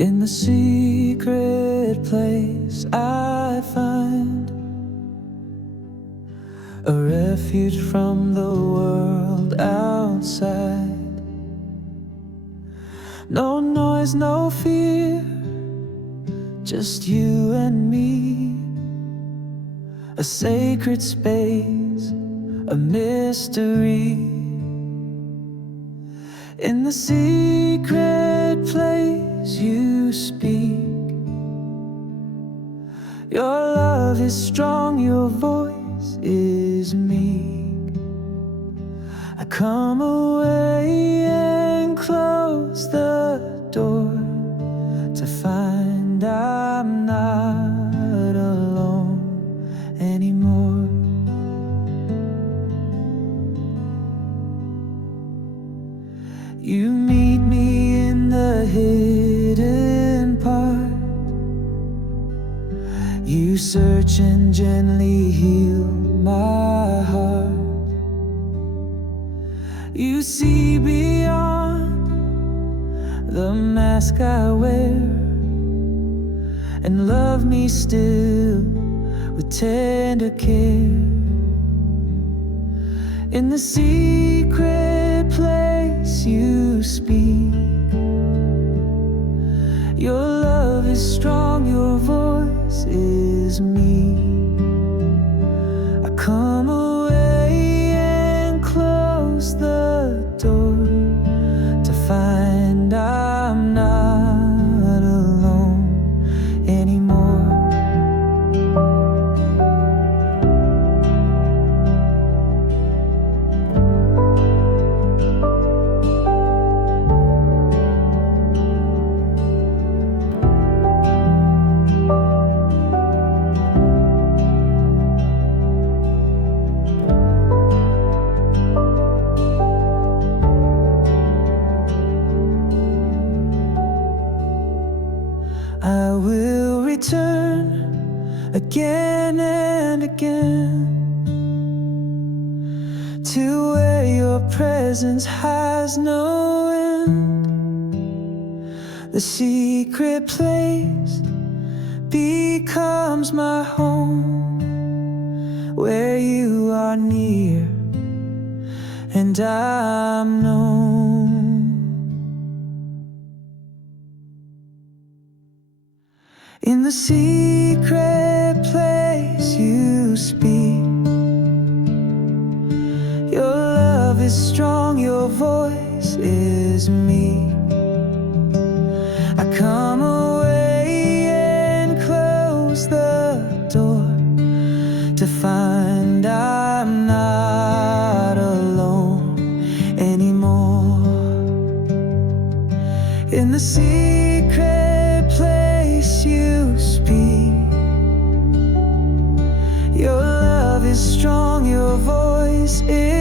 In the secret place I find a refuge from the world outside. No noise, no fear, just you and me. A sacred space, a mystery. In the secret place you speak. Your love is strong, your voice is meek. I come away and close the door to find I'm not alone anymore. You meet me in the hidden part. You search and gently heal my heart. You see beyond the mask I wear and love me still with tender care. In the secret place you speak. Your love is strong, your voice is me. I come away and close the door to find I'm not alone anymore. I will return again and again to where your presence has no end. The secret place becomes my home, where you are near and I'm known. In the secret place you speak. Your love is strong, your voice is meek. I come away and close the door to find I'm not alone anymore. In the secret place you speak. Your love is strong, your voice is